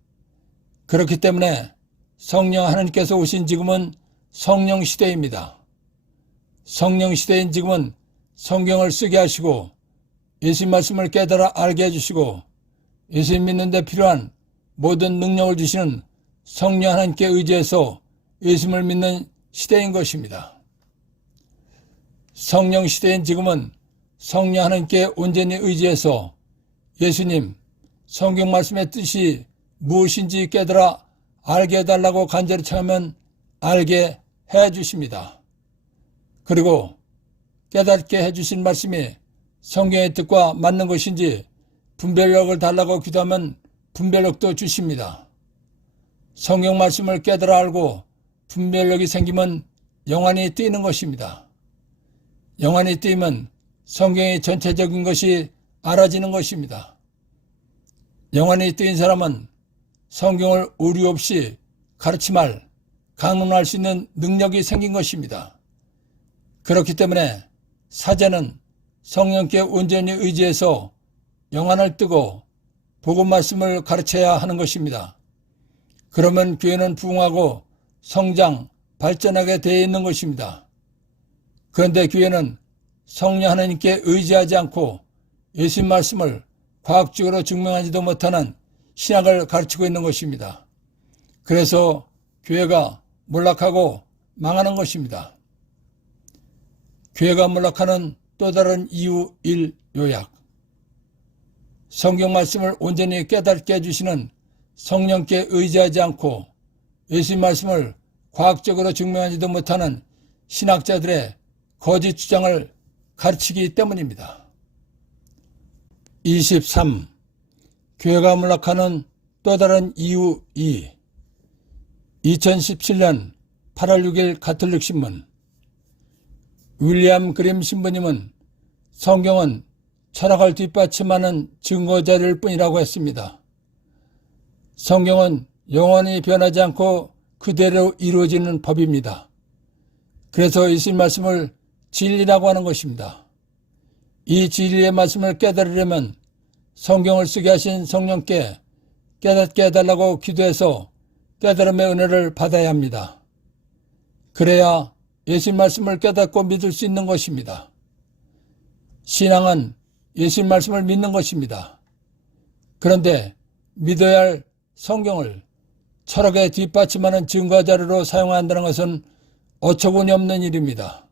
그렇기 때문에 성령 하나님께서 오신 지금은 성령 시대입니다. 성령 시대인 지금은 성경을 쓰게 하시고 예수님 말씀을 깨달아 알게 해주시고 예수님 믿는 데 필요한 모든 능력을 주시는 성령 하나님께 의지해서 예수님을 믿는 시대인 것입니다. 성령 시대인 지금은 성령 하나님께 온전히 의지해서 예수님, 성경 말씀의 뜻이 무엇인지 깨달아 알게 해달라고 간절히 청하면 알게 해주십니다. 그리고 깨닫게 해주신 말씀이 성경의 뜻과 맞는 것인지 분별력을 달라고 기도하면 분별력도 주십니다. 성경 말씀을 깨달아 알고 분별력이 생기면 영안이 뜨이는 것입니다. 영안이 뜨이면 성경의 전체적인 것이 알아지는 것입니다. 영안이 뜨인 사람은 성경을 오류 없이 가르침할, 강론할 수 있는 능력이 생긴 것입니다. 그렇기 때문에 사제는 성령께 온전히 의지해서 영안을 뜨고 복음 말씀을 가르쳐야 하는 것입니다. 그러면 교회는 부흥하고 성장, 발전하게 되어 있는 것입니다. 그런데 교회는 성령 하나님께 의지하지 않고 예수님 말씀을 과학적으로 증명하지도 못하는 신학을 가르치고 있는 것입니다. 그래서 교회가 몰락하고 망하는 것입니다. 교회가 몰락하는 또 다른 이유 1 요약. 성경 말씀을 온전히 깨닫게 해주시는 성령께 의지하지 않고 예수님 말씀을 과학적으로 증명하지도 못하는 신학자들의 거짓 주장을 가르치기 때문입니다. 23. 교회가 몰락하는 또 다른 이유 2. 2017년 8월 6일 가톨릭 신문. 윌리엄 그림 신부님은 성경은 철학을 뒷받침하는 증거자료일 뿐이라고 했습니다. 성경은 영원히 변하지 않고 그대로 이루어지는 법입니다. 그래서 예수님 말씀을 진리라고 하는 것입니다. 이 진리의 말씀을 깨달으려면 성경을 쓰게 하신 성령께 깨닫게 해달라고 기도해서 깨달음의 은혜를 받아야 합니다. 그래야 예수님 말씀을 깨닫고 믿을 수 있는 것입니다. 신앙은 예수님 말씀을 믿는 것입니다. 그런데 믿어야 할 성경을 철학에 뒷받침하는 증거자료로 사용한다는 것은 어처구니 없는 일입니다.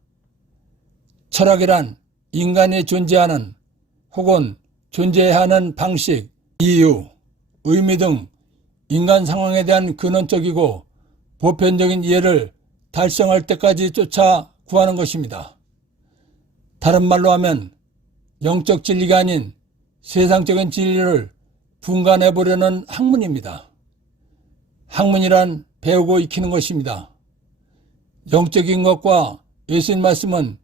철학이란 인간이 존재하는 혹은 존재해야 하는 방식, 이유, 의미 등 인간 상황에 대한 근원적이고 보편적인 이해를 달성할 때까지 쫓아 구하는 것입니다. 다른 말로 하면 영적 진리가 아닌 세상적인 진리를 분간해보려는 학문입니다. 학문이란 배우고 익히는 것입니다. 영적인 것과 예수님 말씀은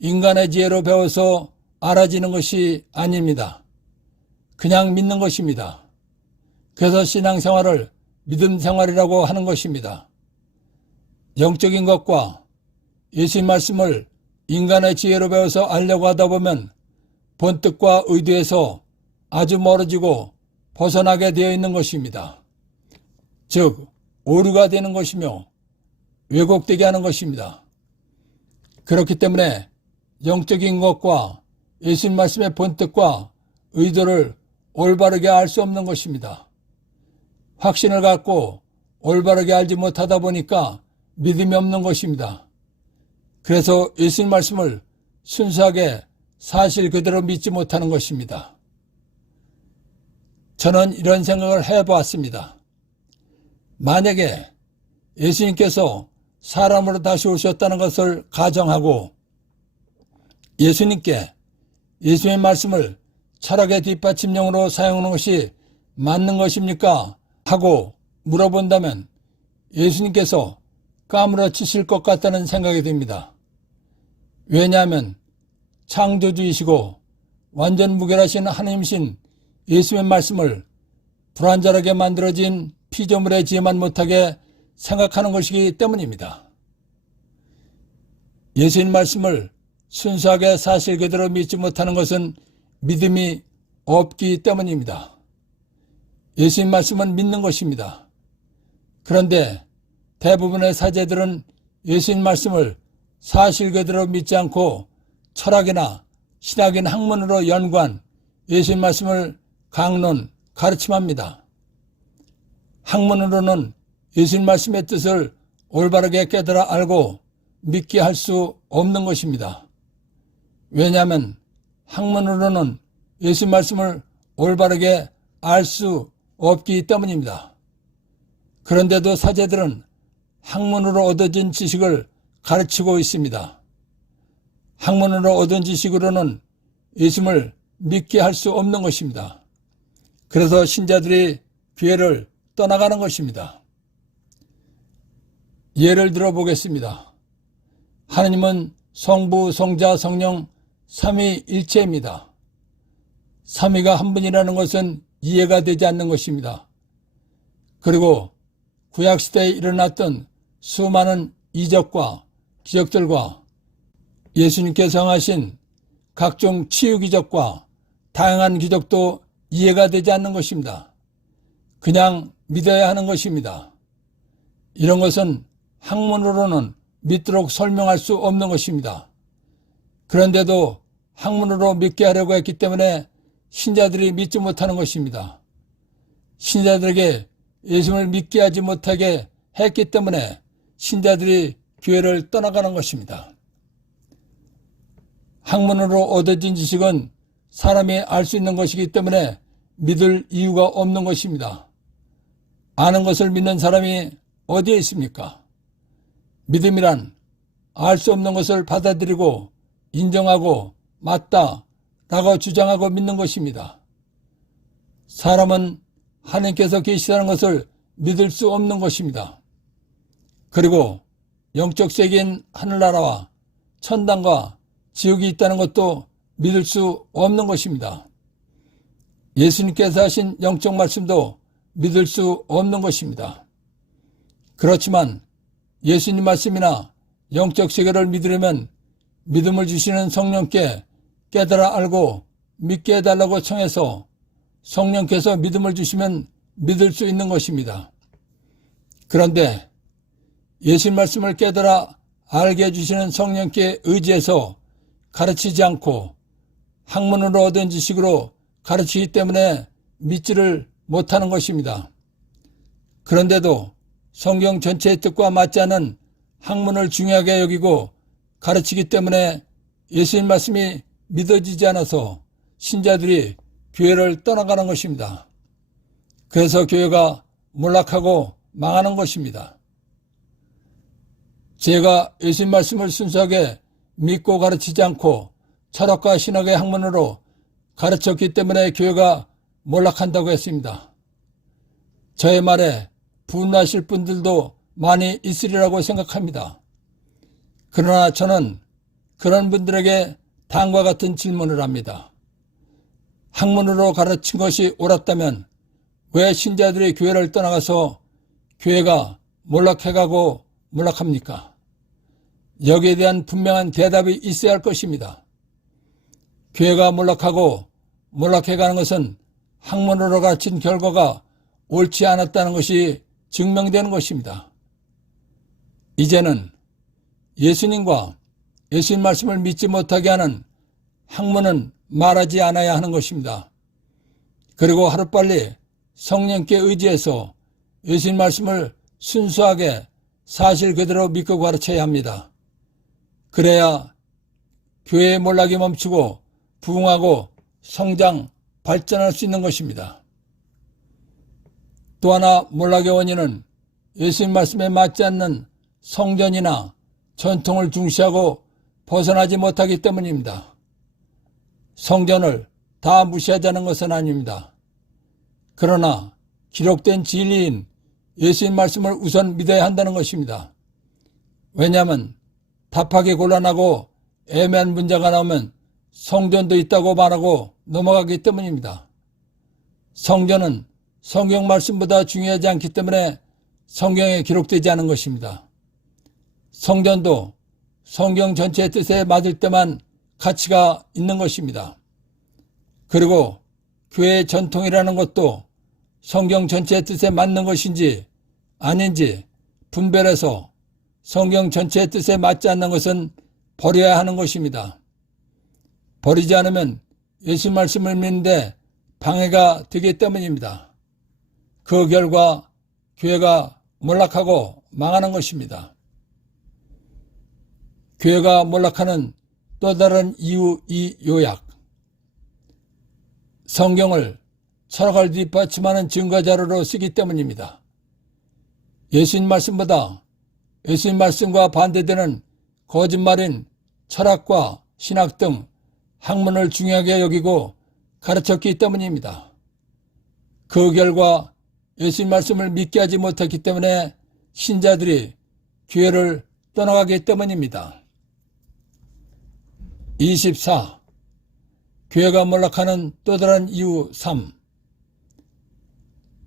인간의 지혜로 배워서 알아지는 것이 아닙니다. 그냥 믿는 것입니다. 그래서 신앙생활을 믿음 생활이라고 하는 것입니다. 영적인 것과 예수님 말씀을 인간의 지혜로 배워서 알려고 하다 보면 본뜻과 의도에서 아주 멀어지고 벗어나게 되어 있는 것입니다. 즉, 오류가 되는 것이며 왜곡되게 하는 것입니다. 그렇기 때문에 영적인 것과 예수님 말씀의 본뜻과 의도를 올바르게 알 수 없는 것입니다. 확신을 갖고 올바르게 알지 못하다 보니까 믿음이 없는 것입니다. 그래서 예수님 말씀을 순수하게 사실 그대로 믿지 못하는 것입니다. 저는 이런 생각을 해보았습니다. 만약에 예수님께서 사람으로 다시 오셨다는 것을 가정하고 예수님께 예수의 말씀을 철학의 뒷받침용으로 사용하는 것이 맞는 것입니까? 하고 물어본다면 예수님께서 까무러치실 것 같다는 생각이 듭니다. 왜냐하면 창조주이시고 완전 무결하신 하나님이신 예수의 말씀을 불완전하게 만들어진 피조물의 지혜만 못하게 생각하는 것이기 때문입니다. 예수님 말씀을 순수하게 사실 그대로 믿지 못하는 것은 믿음이 없기 때문입니다. 예수님 말씀은 믿는 것입니다. 그런데 대부분의 사제들은 예수님 말씀을 사실 그대로 믿지 않고 철학이나 신학인 학문으로 연구한 예수님 말씀을 강론, 가르침합니다. 학문으로는 예수님 말씀의 뜻을 올바르게 깨달아 알고 믿게 할 수 없는 것입니다. 왜냐하면 학문으로는 예수님 말씀을 올바르게 알 수 없기 때문입니다. 그런데도 사제들은 학문으로 얻어진 지식을 가르치고 있습니다. 학문으로 얻은 지식으로는 예수님을 믿게 할 수 없는 것입니다. 그래서 신자들이 교회를 떠나가는 것입니다. 예를 들어 보겠습니다. 하나님은 성부, 성자, 성령 삼위일체입니다. 삼위가 한 분이라는 것은 이해가 되지 않는 것입니다. 그리고 구약시대에 일어났던 수많은 이적과 기적들과 예수님께서 행하신 각종 치유기적과 다양한 기적도 이해가 되지 않는 것입니다. 그냥 믿어야 하는 것입니다. 이런 것은 학문으로는 믿도록 설명할 수 없는 것입니다. 그런데도 학문으로 믿게 하려고 했기 때문에 신자들이 믿지 못하는 것입니다. 신자들에게 예수를 믿게 하지 못하게 했기 때문에 신자들이 교회를 떠나가는 것입니다. 학문으로 얻어진 지식은 사람이 알 수 있는 것이기 때문에 믿을 이유가 없는 것입니다. 아는 것을 믿는 사람이 어디에 있습니까? 믿음이란 알 수 없는 것을 받아들이고 인정하고 맞다라고 주장하고 믿는 것입니다. 사람은 하나님께서 계시다는 것을 믿을 수 없는 것입니다. 그리고 영적 세계인 하늘나라와 천당과 지옥이 있다는 것도 믿을 수 없는 것입니다. 예수님께서 하신 영적 말씀도 믿을 수 없는 것입니다. 그렇지만 예수님 말씀이나 영적 세계를 믿으려면 믿음을 주시는 성령께 깨달아 알고 믿게 해달라고 청해서 성령께서 믿음을 주시면 믿을 수 있는 것입니다. 그런데 예수님 말씀을 깨달아 알게 해주시는 성령께 의지해서 가르치지 않고 학문으로 얻은 지식으로 가르치기 때문에 믿지를 못하는 것입니다. 그런데도 성경 전체의 뜻과 맞지 않은 학문을 중요하게 여기고 가르치기 때문에 예수님 말씀이 믿어지지 않아서 신자들이 교회를 떠나가는 것입니다. 그래서 교회가 몰락하고 망하는 것입니다. 제가 예수님 말씀을 순수하게 믿고 가르치지 않고 철학과 신학의 학문으로 가르쳤기 때문에 교회가 몰락한다고 했습니다. 저의 말에 분노하실 분들도 많이 있으리라고 생각합니다. 그러나 저는 그런 분들에게 다음과 같은 질문을 합니다. 학문으로 가르친 것이 옳았다면 왜 신자들이 교회를 떠나가서 교회가 몰락해가고 몰락합니까? 여기에 대한 분명한 대답이 있어야 할 것입니다. 교회가 몰락하고 몰락해가는 것은 학문으로 가르친 결과가 옳지 않았다는 것이 증명되는 것입니다. 이제는 예수님과 예수님 말씀을 믿지 못하게 하는 학문은 말하지 않아야 하는 것입니다. 그리고 하루빨리 성령께 의지해서 예수님 말씀을 순수하게 사실 그대로 믿고 가르쳐야 합니다. 그래야 교회의 몰락이 멈추고 부흥하고 성장, 발전할 수 있는 것입니다. 또 하나 몰락의 원인은 예수님 말씀에 맞지 않는 성전이나 전통을 중시하고 벗어나지 못하기 때문입니다. 성전을 다 무시하자는 것은 아닙니다. 그러나 기록된 진리인 예수님 말씀을 우선 믿어야 한다는 것입니다. 왜냐하면 답하기 곤란하고 애매한 문제가 나오면 성전도 있다고 말하고 넘어가기 때문입니다. 성전은 성경 말씀보다 중요하지 않기 때문에 성경에 기록되지 않은 것입니다. 성전도 성경 전체의 뜻에 맞을 때만 가치가 있는 것입니다. 그리고 교회의 전통이라는 것도 성경 전체의 뜻에 맞는 것인지 아닌지 분별해서 성경 전체의 뜻에 맞지 않는 것은 버려야 하는 것입니다. 버리지 않으면 예수 말씀을 믿는데 방해가 되기 때문입니다. 그 결과 교회가 몰락하고 망하는 것입니다. 교회가 몰락하는 또 다른 이유 이 요약. 성경을 철학을 뒷받침하는 증거자료로 쓰기 때문입니다. 예수님 말씀보다 예수님 말씀과 반대되는 거짓말인 철학과 신학 등 학문을 중요하게 여기고 가르쳤기 때문입니다. 그 결과 예수님 말씀을 믿게 하지 못했기 때문에 신자들이 교회를 떠나가기 때문입니다. 24. 교회가 몰락하는 또 다른 이유 3.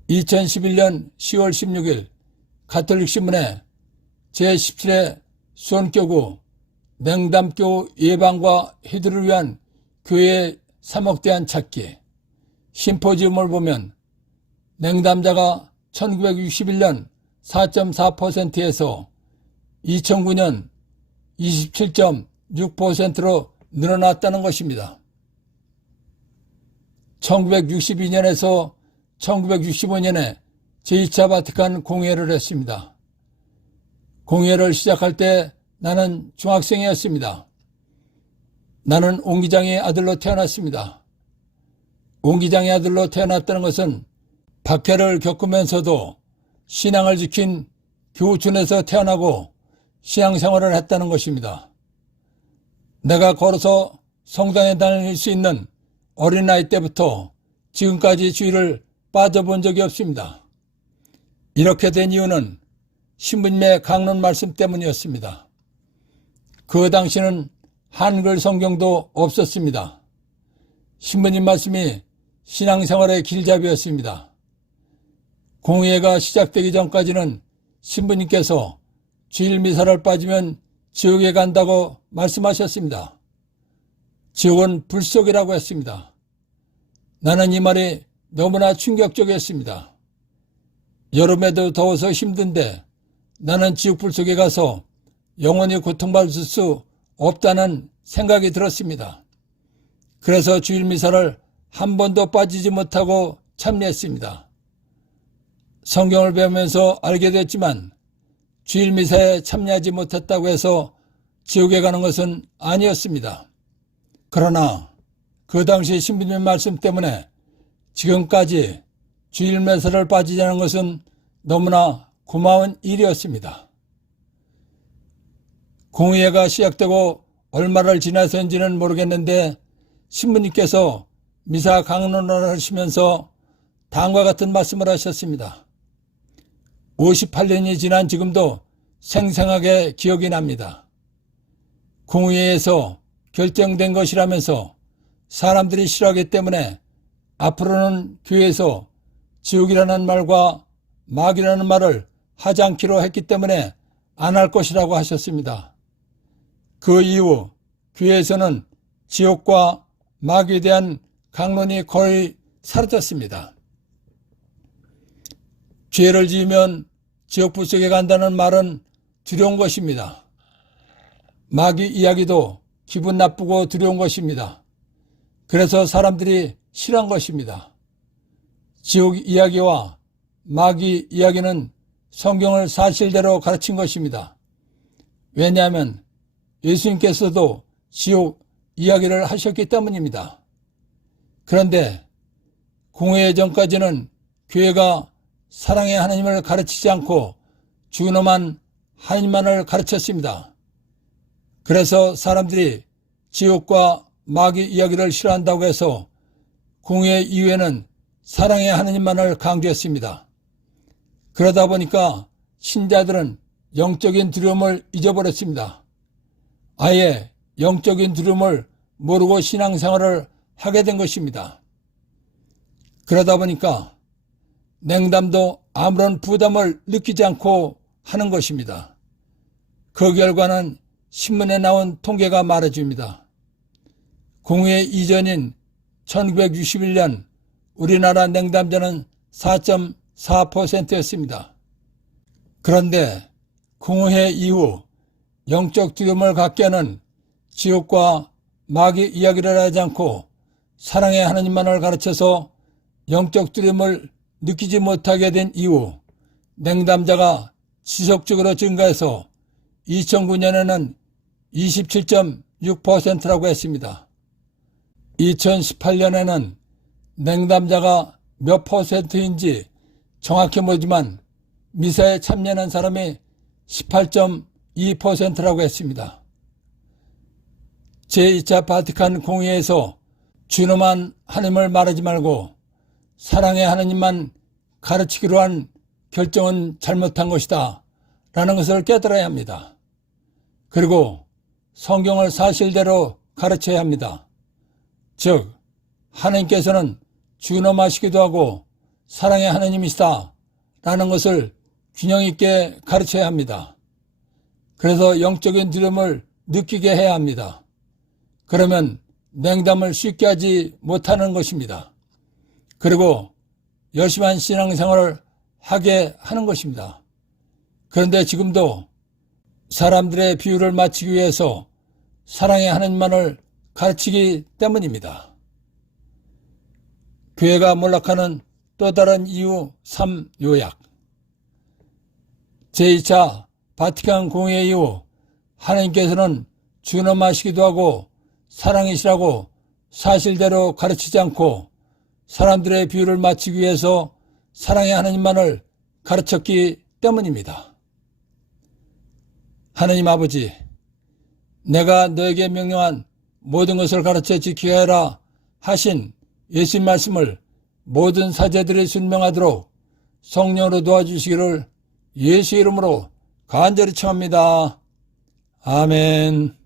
2011년 10월 16일 가톨릭 신문에 제17회 수원교구 냉담교 예방과 해결을 위한 교회의 사목대안 찾기 심포지움을 보면 냉담자가 1961년 4.4%에서 2009년 27.6%로 늘어났다는 것입니다. 1962년에서 1965년에 제2차 바티칸 공회를 했습니다. 공회를 시작할 때 나는 중학생이었습니다. 나는 옹기장의 아들로 태어났습니다. 옹기장의 아들로 태어났다는 것은 박해를 겪으면서도 신앙을 지킨 교우촌에서 태어나고 신앙생활을 했다는 것입니다. 내가 걸어서 성당에 다닐 수 있는 어린아이 때부터 지금까지 주일을 빠져본 적이 없습니다. 이렇게 된 이유는 신부님의 강론 말씀 때문이었습니다. 그 당시는 한글 성경도 없었습니다. 신부님 말씀이 신앙생활의 길잡이였습니다. 공회가 시작되기 전까지는 신부님께서 주일 미사를 빠지면 지옥에 간다고 말씀하셨습니다. 지옥은 불 속이라고 했습니다. 나는 이 말이 너무나 충격적이었습니다. 여름에도 더워서 힘든데 나는 지옥 불 속에 가서 영원히 고통받을 수 없다는 생각이 들었습니다. 그래서 주일 미사를 한 번도 빠지지 못하고 참여했습니다. 성경을 배우면서 알게 됐지만 주일 미사에 참여하지 못했다고 해서 지옥에 가는 것은 아니었습니다. 그러나 그 당시 신부님 말씀 때문에 지금까지 주일 미사를 빠지지 않은 것은 너무나 고마운 일이었습니다. 공회가 시작되고 얼마를 지나서인지는 모르겠는데 신부님께서 미사 강론을 하시면서 다음과 같은 말씀을 하셨습니다. 58년이 지난 지금도 생생하게 기억이 납니다. 공회에서 결정된 것이라면서 사람들이 싫어하기 때문에 앞으로는 교회에서 지옥이라는 말과 마귀라는 말을 하지 않기로 했기 때문에 안 할 것이라고 하셨습니다. 그 이후 교회에서는 지옥과 마귀에 대한 강론이 거의 사라졌습니다. 죄를 지으면 지옥불 속에 간다는 말은 두려운 것입니다. 마귀 이야기도 기분 나쁘고 두려운 것입니다. 그래서 사람들이 싫어한 것입니다. 지옥 이야기와 마귀 이야기는 성경을 사실대로 가르친 것입니다. 왜냐하면 예수님께서도 지옥 이야기를 하셨기 때문입니다. 그런데 공회 전까지는 교회가 사랑의 하나님을 가르치지 않고 준엄한 하나님만을 가르쳤습니다. 그래서 사람들이 지옥과 마귀 이야기를 싫어한다고 해서 공회 이후에는 사랑의 하나님만을 강조했습니다. 그러다 보니까 신자들은 영적인 두려움을 잊어버렸습니다. 아예 영적인 두려움을 모르고 신앙생활을 하게 된 것입니다. 그러다 보니까 냉담도 아무런 부담을 느끼지 않고 하는 것입니다. 그 결과는 신문에 나온 통계가 말해줍니다. 공회 이전인 1961년 우리나라 냉담자는 4.4%였습니다. 그런데 공회 이후 영적 두려움을 갖게 하는 지옥과 마귀 이야기를 하지 않고 사랑의 하나님만을 가르쳐서 영적 두려움을 느끼지 못하게 된 이후 냉담자가 지속적으로 증가해서 2009년에는 27.6%라고 했습니다. 2018년에는 냉담자가 몇 퍼센트인지 정확히 모르지만 미사에 참여한 사람이 18.2%라고 했습니다. 제2차 바티칸 공회에서 준엄한 하나님을 말하지 말고 사랑의 하나님만 가르치기로 한 결정은 잘못한 것이다 라는 것을 깨달아야 합니다. 그리고 성경을 사실대로 가르쳐야 합니다. 즉 하나님께서는 준엄하시기도 하고 사랑의 하나님이시다 라는 것을 균형 있게 가르쳐야 합니다. 그래서 영적인 두려움을 느끼게 해야 합니다. 그러면 냉담을 쉽게 하지 못하는 것입니다. 그리고 열심한 신앙생활을 하게 하는 것입니다. 그런데 지금도 사람들의 비유를 맞추기 위해서 사랑의 하나님만을 가르치기 때문입니다. 교회가 몰락하는 또 다른 이유 3 요약. 제2차 바티칸 공회 이후 하나님께서는 준엄하시기도 하고 사랑이시라고 사실대로 가르치지 않고 사람들의 비유를 맞추기 위해서 사랑의 하나님만을 가르쳤기 때문입니다. 하나님 아버지, 내가 너에게 명령한 모든 것을 가르쳐 지키게 하라 하신 예수님 말씀을 모든 사제들이 순명하도록 성령으로 도와주시기를 예수 이름으로 간절히 청합니다. 아멘.